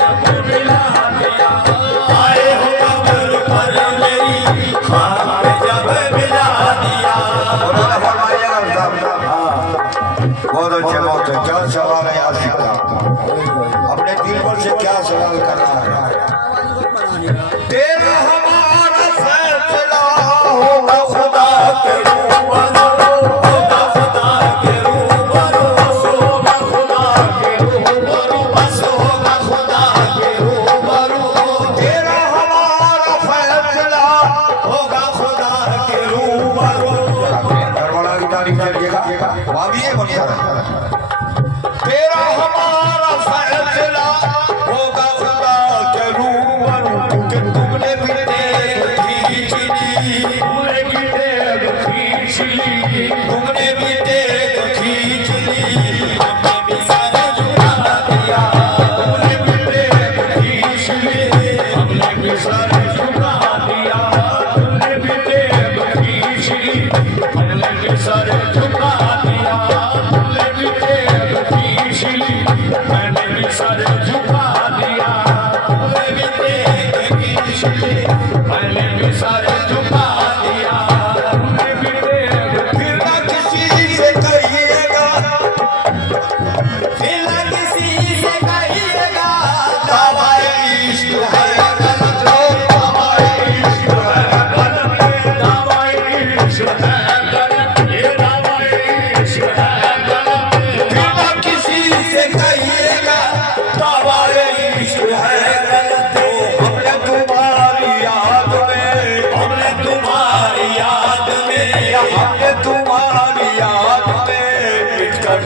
जब मिला दिया बहुत अच्छे बहुत है। क्या सवाल है आशिक का? अपने दिल पर से क्या सवाल करना है? तेरा हमारा फैसला होगा खुदा के रूबरू, होगा खुदा के रूबरू, होगा खुदा के रूबरू, होगा खुदा के रूबरू। तेरा हमारा फैसला होगा खुदा के रूबरू। करबला की तारीफ करिएगा, वहाँ भी ये बनता है। तेरा हमारा फैसला होगा खुदा के रूबरू, क्योंकि तुमने भी देख खींच ली, तुमने भी देख खींच ली, तुमने भी देख खींच ली, हमने भी सर झुका दिया, तुमने भी देख खींच ली, हमने भी सर झुका दिया, तुमने भी देख खींच ली, हमने भी सर झुका दिया, तुमने भी देख खींच ली, मैंने भी सर झुका दिया, तुमने भी देख खींच ली, मैंने भी सर झुका दिया, तुमने भी देख। फिर ना किसी से कहिएगा, फिर ना किसी से कहिएगा, दावाए इश्क है गलत, दावाए इश्क है गलत, दावाए इश्क है गलत, ये दावाए इश्क है गलत। फिर ना किसी से कहिएगा, दावाए इश्क है गलत। हमने तुम्हारी याद में, हमने तुम्हारी याद में, हमने तुम्हारी याद में मिटकर